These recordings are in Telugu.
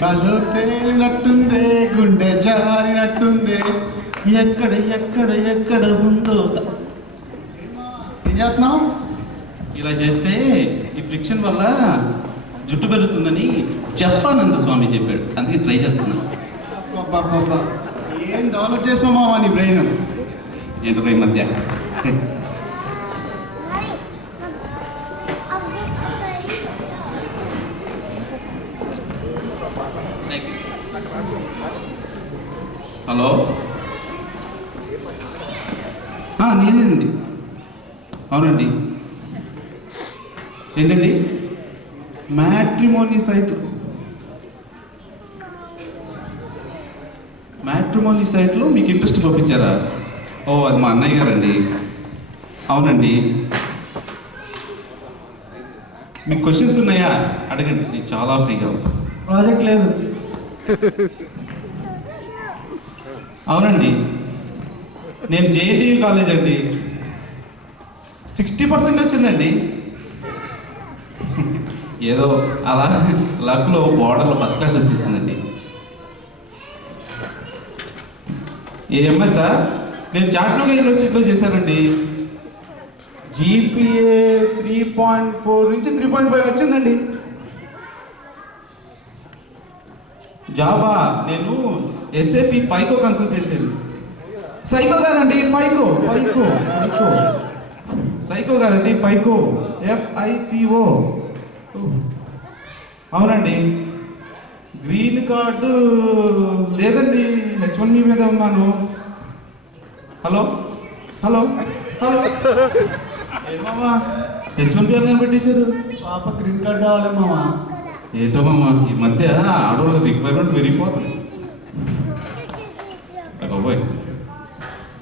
కళ్ళు తేలినట్టుందే, గుండె జారినట్టుందే, ఎక్కడ ఎక్కడ ఎక్కడ ఉందో ఏం చేస్తున్నావు? ఇలా చేస్తే ఈ ఫ్రిక్షన్ వల్ల జుట్టు పెరుగుతుందని జఫానంద స్వామి చెప్పాడు, అందుకే ట్రై చేస్తున్నాను. అబ్బబ్బబ్బా, ఏం డెవలప్ చేసినావు మావా నీ బ్రెయిన్? ఏంటో ఈ మధ్య హలో, నేనేనండి. అవునండి. ఏంటండి? మ్యాట్రిమోనీ సైట్లో మీకు ఇంట్రెస్ట్ పంపించారా? ఓ, అది మా అన్నయ్య గారండి. అవునండి. మీకు క్వశ్చన్స్ ఉన్నాయా? అడగండి, నేను చాలా ఫ్రీగా ఉంటాను. ప్రాజెక్ట్ లేదు. అవునండి, నేను జేఎన్టీయూ కాలేజ్ అండి. 60% వచ్చిందండి. ఏదో అలా లక్లో బోర్డర్లో ఫస్ట్ క్లాస్ వచ్చేసిందండి. ఎంఎస్ నేను చాట్నోగా యూనివర్సిటీలో చేశానండి. జీపీఏ 3.4 నుంచి 3.5 వచ్చిందండి. జాబా నేను ఎస్ఏపి ఫైకో కన్సల్టెంట్ అండి. సైకో కాదండి, ఫైకో సైకో కాదండి, ఫైకో FICO. అవునండి. గ్రీన్ కార్డు లేదండి, H1B మీద ఉన్నాను. హలో హలో హలో, ఏమమ్మా H1B అని పెట్టేశారు? పాప గ్రీన్ కార్డ్ కావాలి మావా. ఏంటో మామ, ఈ మధ్య ఆడవాళ్ళ రిక్వైర్మెంట్ పెరిగిపోతుంది. బాబోయ్.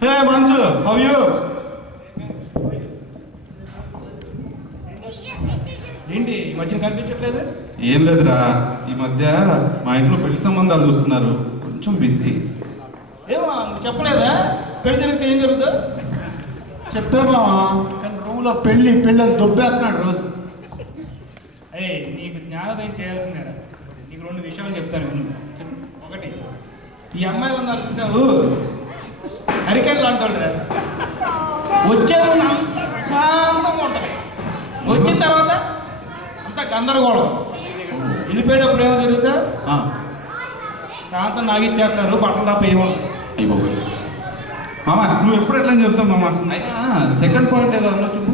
హే మంచు, హౌ యూ? ఏంటి ఈ మధ్య కనిపించట్లేదు? ఏం లేదురా, ఈ మధ్య మా ఇంట్లో పెళ్లి సంబంధాలు చూస్తున్నారు, కొంచెం బిజీ. ఏమో నువ్వు చెప్పలేదా పెళ్లి జరిగితే ఏం జరుగుతుందో? చెప్పే మావా, కానీ రూమ్లో పెళ్ళి అని దొబ్బేస్తున్నాడు రోజు. అయ్యే నీకు జ్ఞానోదయం చేయాల్సిందేరా. నీకు 2 విషయాలు చెప్తాను విను. ఒకటి, ఈ అమ్మాయిలు ఉన్నారు చూసావు, హరికేన్లు అంటాడు రా. వచ్చే ముందు అంత ప్రశాంతంగా ఉంటుంది, వచ్చిన తర్వాత అంత గందరగోళం. వెళ్ళిపోయేటప్పుడు ఏమో జరుగుతా శాంతం నాగిచ్చేస్తారు, బట్టలు తప్ప ఏమో. అయ్యి బాబోయ్. మామ నువ్వు ఎప్పుడు ఎట్లా చెప్తావు మామ? అయినా సెకండ్ పాయింట్ ఏదో అన్నా చెప్పు.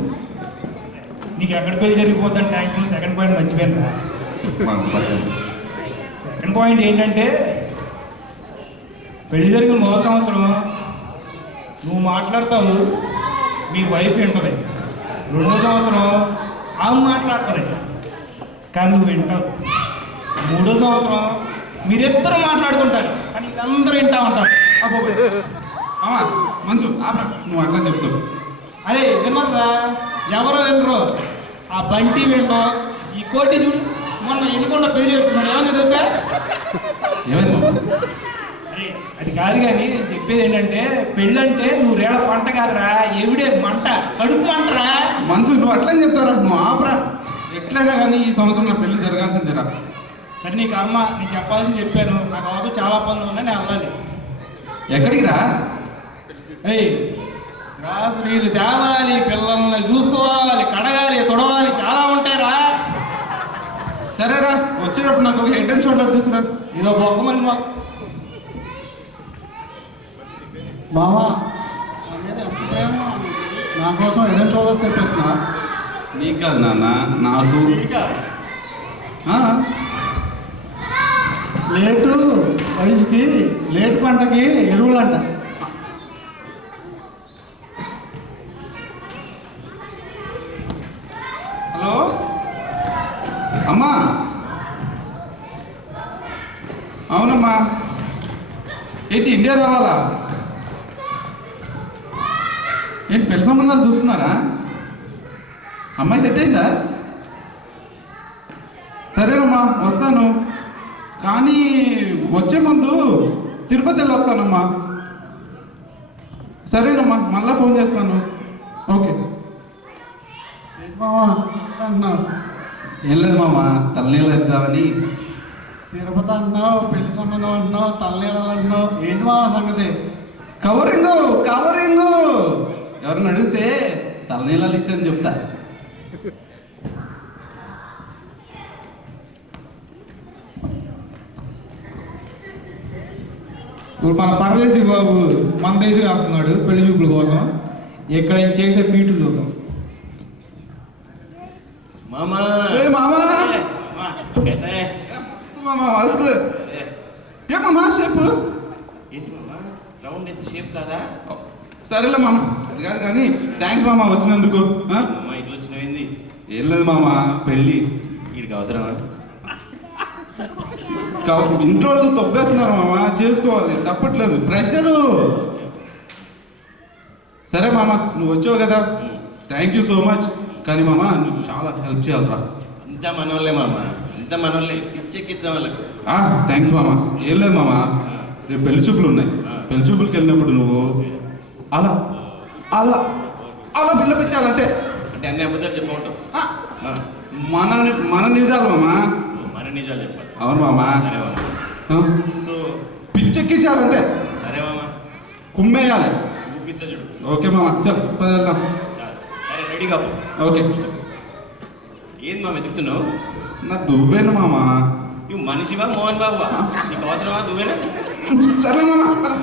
నీకు ఎక్కడ పెళ్లి జరిగిపోద్దని ట్యాంక్షన్. సెకండ్ పాయింట్ మర్చిపోయాను. సెకండ్ పాయింట్ ఏంటంటే, పెళ్లి జరిగిన మొదటి సంవత్సరం నువ్వు మాట్లాడతావు, మీ వైఫ్ వింటుంది. 2వ సంవత్సరం ఆమె మాట్లాడుతుంది, కానీ నువ్వు వింటావు. 3వ సంవత్సరం మీరిద్దరు మాట్లాడుకుంటారు, కానీ అందరూ వింటా ఉంటారు. మామ మంచు ఆపరా, నువ్వు అట్లా చెప్తావు. అరే విన్నరా, ఎవరో వినరు. ఆ బంటి వినరు, ఈ కోటి చూడు మొన్న ఎన్నికొండ పెళ్లి చేసుకున్నాడు. ఏమన్నా తెలుసా? ఏమైంది మామ? అరే అది కాదు, కానీ నేను చెప్పేది ఏంటంటే, పెళ్ళంటే నువ్వు రేళ పంట కాదురా, ఎవిడే మంట, కడుపు మంటరా. మంచు నువ్వు అట్లా చెప్తారా, నువ్వు ఆపరా. ఎట్లయినా కానీ ఈ సంవత్సరం నా పెళ్లి జరగాల్సిందేరా. సరే నీకు అమ్మ, నేను చెప్పాల్సింది చెప్పాను. నాకు అవదు చాలా పనులు ఉన్నాయి, నేను వెళ్ళాలి. ఎక్కడికి రా? ఏయ్ గ్రాసరీలు తేవాలి, పిల్లల్ని చూసుకోవాలి, కడగాలి, తుడవాలి, చాలా ఉంటాయిరా. సరేరా, వచ్చేటప్పుడు నాకు హెడ్ అండ్ షోల్డర్ తీసుకురా. ఇదో బొక్కమని మాకు. మావా, నా మీద ఎంత ప్రేమ, నా కోసం ఎడం చూడొచ్చు తెప్పిస్తున్నా. నీకు కాదు నాన్న, నాకు. లేటు వయసుకి లేటు పంటకి ఎరువులంట. హలో అమ్మా. అవునమ్మా. ఏంటి ఇండియా రావాలా? ఏంటి పెళ్లి సంబంధాలు చూస్తున్నారా? అమ్మాయి సెట్ అయిందా? సరేనమ్మా వస్తాను, కానీ వచ్చే ముందు తిరుపతి వెళ్ళి వస్తానమ్మా. సరేనమ్మా, మళ్ళీ ఫోన్ చేస్తాను. ఓకే. మావా అంటున్నావు? ఏం లేదు మామ, తలనీళ్ళు ఎద్దామని. తిరుపతి అంటున్నావు, పెళ్లి సంబంధం అంటున్నావు, తలనీళ్ళు అంటున్నావు, ఏంటి మామ సంగతి? కవరింగు కవరింగు ఎవరిని అడిగితే తలనీళ్ళలు ఇచ్చని చెప్తా. ఇప్పుడు మన పరదేశీ బాబు మన దేశం ఆడుతున్నాడు పెళ్లి చూపుల కోసం. ఇక్కడ ఈయన చేసే ఫీట్లు చూద్దాం. మామా ఏ మామా ఏంటి మస్తు మామా మస్తు ఏ మామా షేపు మామా రౌండ్ ఎంత షేప్ కాదా? సరేలే మామ అది కాదు కానీ థ్యాంక్స్ మామ వచ్చినందుకు ఆ? అమ్మా ఇట్లా వచ్చినవింది ఏం లేదు మామ పెళ్ళి వీడికి అవసరమా? ఇంట్లో వాళ్ళు తొబ్బేస్తున్నారు మామ, చేసుకోవాలి తప్పట్లేదు, ప్రెషరు. సరే మామ నువ్వు వచ్చావు కదా, థ్యాంక్ యూ సో మచ్. కానీ మామ నువ్వు చాలా హెల్ప్ చేయాలరా. ఇంత మనోళ్ళే మామ, ఇంత మనోళ్ళే పిచ్చెక్కిద్దాం వాళ్ళకి. థ్యాంక్స్ మామ. ఏం లేదు మామ, రేపు పెళ్లి చూపులు ఉన్నాయి. పెళ్లి చూపులకి వెళ్ళినప్పుడు నువ్వు అలా అలా అలా పిల్లపించాలి అంతే. అంటే అన్ని అబద్ధాలు చెప్పమంటావు? మన మన నిజాలు మామ. మన నిజాలు చెప్పాలి. అవును మామ. సరే మామ. సో పిచ్చెక్కించాలి అంతే, సరే మామ కుమ్మేయాలి. చూపిస్తా చూడు. ఓకే మామ, చల్ పద వెళ్దాం. సరే రెడీ కాపు. ఓకే. ఏంది మామ వెతుకుతున్నావు? నా దువ్వేను మామ. నువ్వు మనిషివా మోహన్ బాబువా? నీకు అవసరమా దువ్వేనా? సరే మామ పద.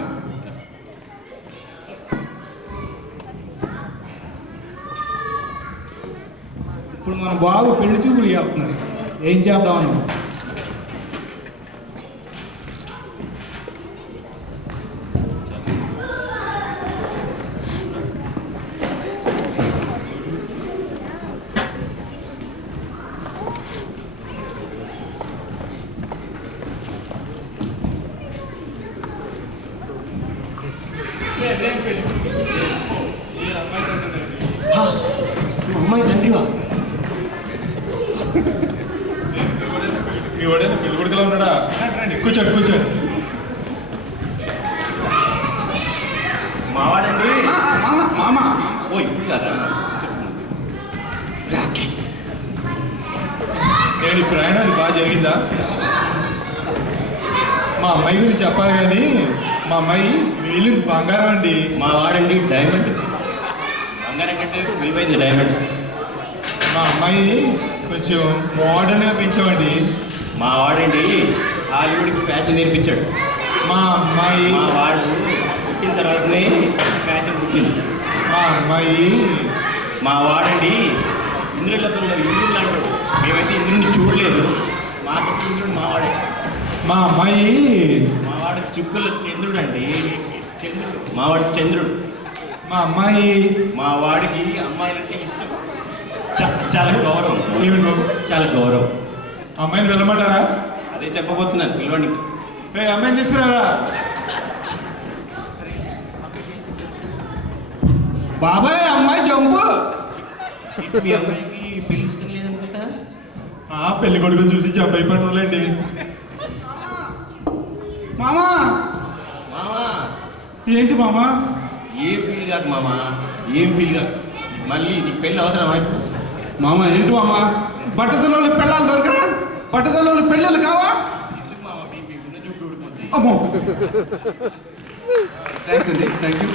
ఇప్పుడు మన బాబు పెళ్లి చూపులు చేస్తున్నారు. ఏం చేద్దామని అమ్మాయి తండ్రివా? మీ వాడేదో పెళ్లి కొడుకులా ఉన్నాడా? కూర్చోండి కూర్చోండి. మావాడండి. మామ మామ. ఓ ఇప్పుడు కదా నేను ఈ ప్రయాణం అది బాగా జరిగిందా? మా అమ్మాయి గురించి చెప్పాలి కానీ మా అమ్మాయి వీలు బంగారం అండి. మా వాడండి డైమండ్. బంగారం కంటే విలువైంది డైమండ్. మా అమ్మాయిని కొంచెం మోడర్న్గా పెంచామండి. మా వాడండి హాలీవుడ్కి ఫ్యాషన్ నేర్పించాడు. మా అమ్మాయి మా వాడు పుట్టిన తర్వాతనే ఫ్యాషన్ పుట్టింది. మా అమ్మాయి మా వాడండి ఇంద్రులతో ఇంద్రుడు అంటాడు. మేమైతే ఇంద్రుడిని చూడలేదు. మాకు ఇంద్రుడు మా వాడే. మా అమ్మాయి మా వాడు చుక్కల చంద్రుడు అండి. చంద్రుడు మా వాడు చంద్రుడు. మా అమ్మాయి మా వాడికి అమ్మాయిలంటే ఇష్టం. చాలా గౌరవం. ఏమిటి బాబు? చాలా గౌరవం. అమ్మాయిని వెళ్ళమంటారా? అదే చెప్పబోతున్నాను, పిలవండి. ఏ అమ్మాయిని తీసుకురారా. బాబాయ్ అమ్మాయి జంపు. మీ అమ్మాయికి పెళ్లి ఇష్టం లేదనుకుంటా. పెళ్లి కొడుకుని చూసి జబ్బు అయిపోతుందిలేండి. మామా మామా ఏంటి మామా? ఏం ఫీల్ కాదు మామా, ఏం ఫీల్ కాదు. మళ్ళీ నీకు పెళ్ళి అవసరమా? మామ ఏంటి మామ? బట్టతలలో పెళ్ళాలు దొరకరా? బట్టతలలో పెళ్ళిళ్ళు కావా? ఎందుకు మామ బీపీ ఉన్న చుట్టూ ఊడిపోతుంది. అమ్మో. థ్యాంక్స్ అండి, థ్యాంక్ యూ.